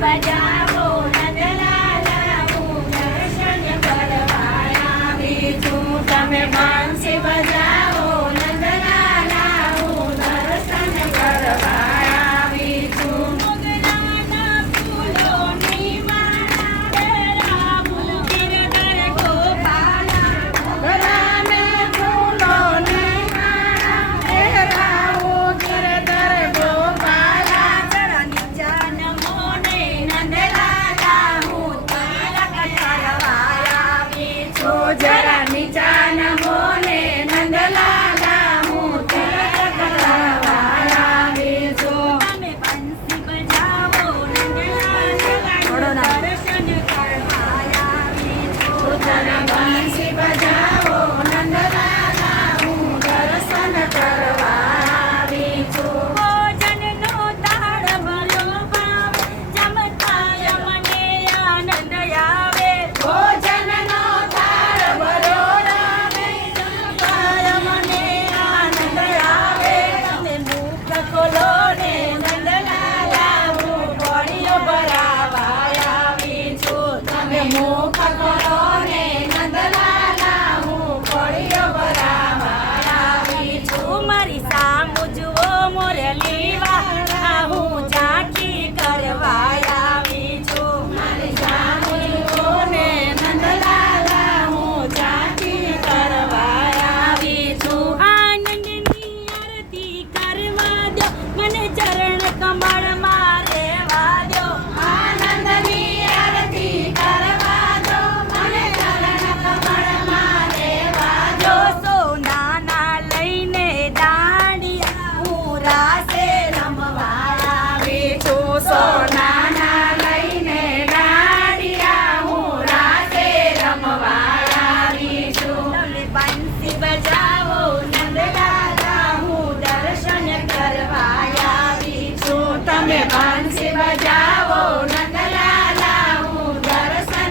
bye.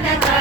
Thank you.